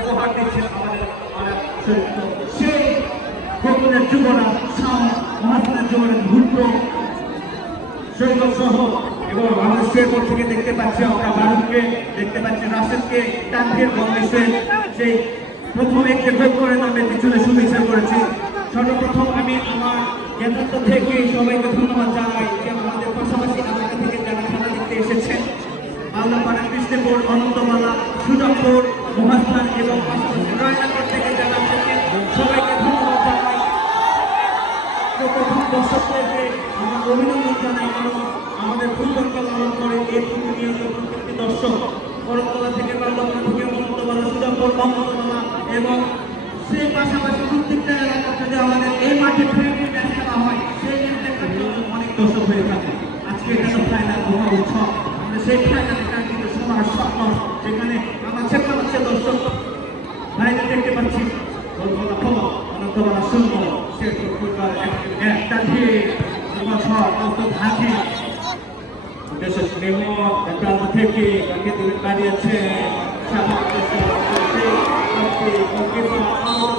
আমাদের সেই এবং বাংলাদেশের পর থেকে দেখতে পাচ্ছি আমরা বারুদকে দেখতে পাচ্ছি রাশেদকে তানভীর সেই প্রথম একটি গোল করে নামে পিছনে শুভেচ্ছা করেছি সর্বপ্রথম আমি আমার যথার্থ থেকে সবাইকে ধন্যবাদ জানাই যে আমাদের পাশাপাশি এলাকা থেকে যারা খেলা দেখতে এসেছেন মালদাপাড়া কৃষ্ণপুর অনন্তমালা সুজাপুর মহাস্থান এবং পাশাপাশি থেকে যারা সবাইকে ধন্যবাদ জানাই। প্রথম দর্শকদেরকে আমরা অভিনন্দন জানাই, কারণ আমাদের ফুটবলকে লালন করে এই প্রতিনিয়ত প্রত্যেকটি দর্শক। করতলা থেকে বাল্যকলা থেকে মমতমালা সুজাপুর মমতমালা এবং সেই পাশাপাশি প্রত্যেকটা এলাকা থেকে আমাদের এই মাঠে ফ্রেন্ডলি ম্যাচ খেলা হয়, সেই ম্যাচ দেখার জন্য অনেক দর্শক হয়ে থাকে। আজকে এটা তো ফাইনাল মহা উৎসব। আমরা সেই ফাইনাল কিন্তু সবার স্বপ্ন, যেখানে আমার ছেলে হচ্ছে দর্শক ভাইকে দেখতে পাচ্ছি। কলকাতা খবর অনন্তমালা শূন্য শেরপুর একটা দিয়ে বছর কত হাতি দেশের মেমন প্রান্ত থেকে কাকে দিকে দাঁড়িয়েছে?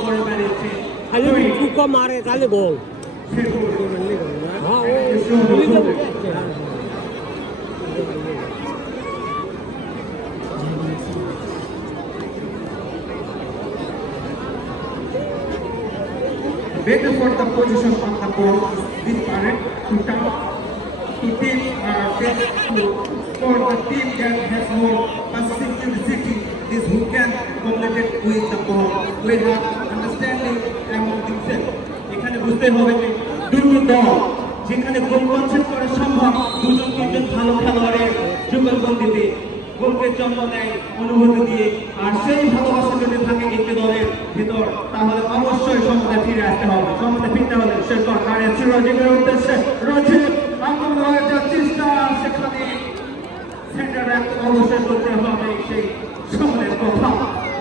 করে দাঁড়িয়েছে। খালি কুকা মারে তাহলে গোল হ্যাঁ Waiting for the position on the ball this parent to turn to team uh, get to for the team that has more passivity is who can complete it with the ball. Have understanding among themselves. এখানে বুঝতে হবে যে দুটো দল যেখানে গোল concept করা সম্ভব দুজন তিনজন ভালো খেলোয়াড়ের যুগলবন্দিতে গোলকে জন্ম দেয়, অনুভূতি দিয়ে। আর সেই ভালোবাসা যদি থাকে একটি দলের ভিতর, তাহলে অবশ্যই সমতায় ফিরে আসতে হবে। সমতায় ফিরতে হলে সে দাঁড়িয়েছে রজিবের উদ্দেশ্যে যাচ্ছিস না সেখানে সেন্টার অবশ্যই করতে হবে সেই সময়ের কথা।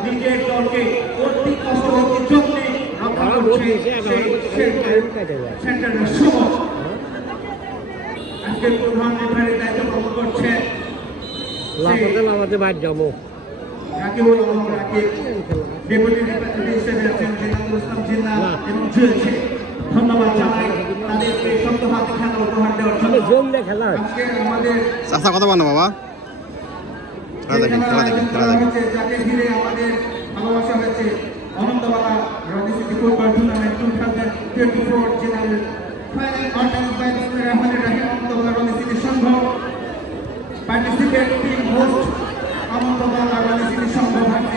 নিজের দলকে অতি রক্ষা করছে সেই সেন্টারের সময়। আজকের প্রধান রেফারি দায়িত্ব পালন করছে লাফাতে লাফাতে বাইর যাব ডেপুটি রেফারি হিসেবে আছেন জিনাদুল ইসলাম জিন্না এবং জুয়েছে ধন্যবাদ জানাই তাদেরকে শক্ত হাতে খেলা উপহার দেওয়ার জন্য তাহলে খেলা আজকে আমাদের চাষা কথা বলো বাবা খেলা দেখেন খেলা দেখেন খেলা দেখেন যাকে ঘিরে আমাদের ভালোবাসা হয়েছে Anantabala Ranjit football tournament two thousand twenty four general final organise by রহমানির রহিম অনন্তবালা রঞ্জিত সংঘ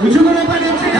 구증은을빨리 없.